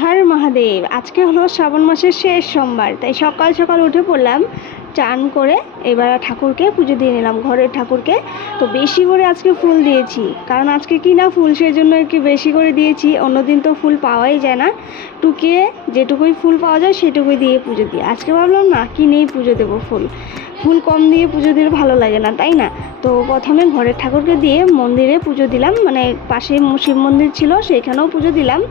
হর মহাদেব। আজকে হলো শ্রাবণ মাসের শেষ সোমবার, তাই সকাল সকাল উঠে পড়লাম, চান করে এবার ঠাকুরকে পুজো দিয়ে নিলাম, ঘরের ঠাকুরকে। তো বেশি করে আজকে ফুল দিয়েছি, কারণ আজকে কিনা ফুল, সেই জন্য একটু বেশি করে দিয়েছি। অন্যদিন তো ফুল পাওয়াই যায় না, টুকিয়ে যেটুকুই ফুল পাওয়া যায় সেটুকুই দিয়ে পুজো দিই। আজকে ভাবলাম না, কিনেই পুজো দেবো। ফুল কম দিয়ে পুজো দিলে ভালো লাগে না, তাই না? তো প্রথমে ঘরের ঠাকুরকে দিয়ে মন্দিরে পুজো দিলাম, মানে পাশে শিব মন্দির ছিল, সেখানেও পুজো দিলাম।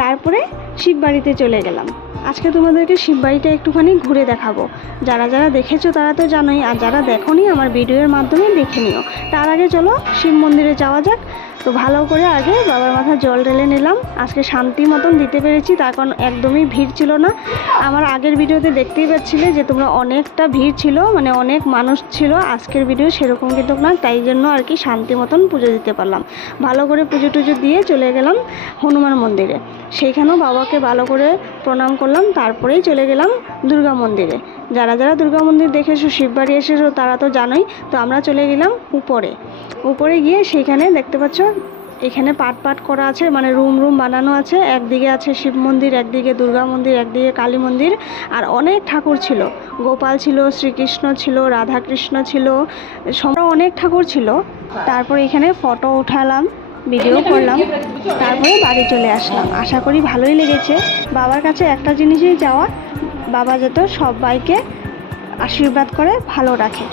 তারপরে শিব বাড়িতে চলে গেলাম। আজকে তোমাদেরকে শিব বাড়িটা একটুখানি ঘুরে দেখাবো। যারা যারা দেখেছো তারা তো জানোই, আর যারা দেখোনি আমার ভিডিওর মাধ্যমে দেখে নিও। তার আগে চলো শিব মন্দিরে যাওয়া যাক। তো ভালো করে আগে বাবার মাথায় জল ঢেলে নিলাম। আজকে শান্তি মতন দিতে পেরেছি, তার কারণ একদমই ভিড় ছিল না। আমার আগের ভিডিওতে দেখতেই পাচ্ছিলে যে তোমরা অনেকটা ভিড় ছিল, মানে অনেক মানুষ ছিল। আজকের ভিডিও সেরকম কিন্তু না, তাই জন্য আর কি শান্তি মতন পুজো দিতে পারলাম। ভালো করে পুজো টুজো দিয়ে চলে গেলাম হনুমান মন্দিরে। সেইখানেও বাবাকে ভালো করে প্রণাম করলাম, তারপরেই চলে গেলাম দুর্গা মন্দিরে। যারা যারা দুর্গা মন্দির দেখেছো, শিববাড়ি এসেছো, তারা তো জানোই। তো আমরা চলে গেলাম উপরে গিয়ে সেইখানে দেখতে পাচ্ছ এখানে পাট করা আছে, মানে রুম বানানো আছে। একদিকে আছে শিব মন্দির, একদিকে দুর্গা মন্দির, একদিকে কালী মন্দির। আর অনেক ঠাকুর ছিল, গোপাল ছিল, শ্রীকৃষ্ণ ছিল, রাধাকৃষ্ণ ছিল, অনেক ঠাকুর ছিল। তারপর এখানে ফটো উঠালাম, ভিডিও করলাম, তারপরে বাড়ি চলে আসলাম। আশা করি ভালোই লেগেছে। বাবার কাছে একটা জিনিসই চাওয়া, বাবা যাতে সবাইকে আশীর্বাদ করে ভালো রাখে।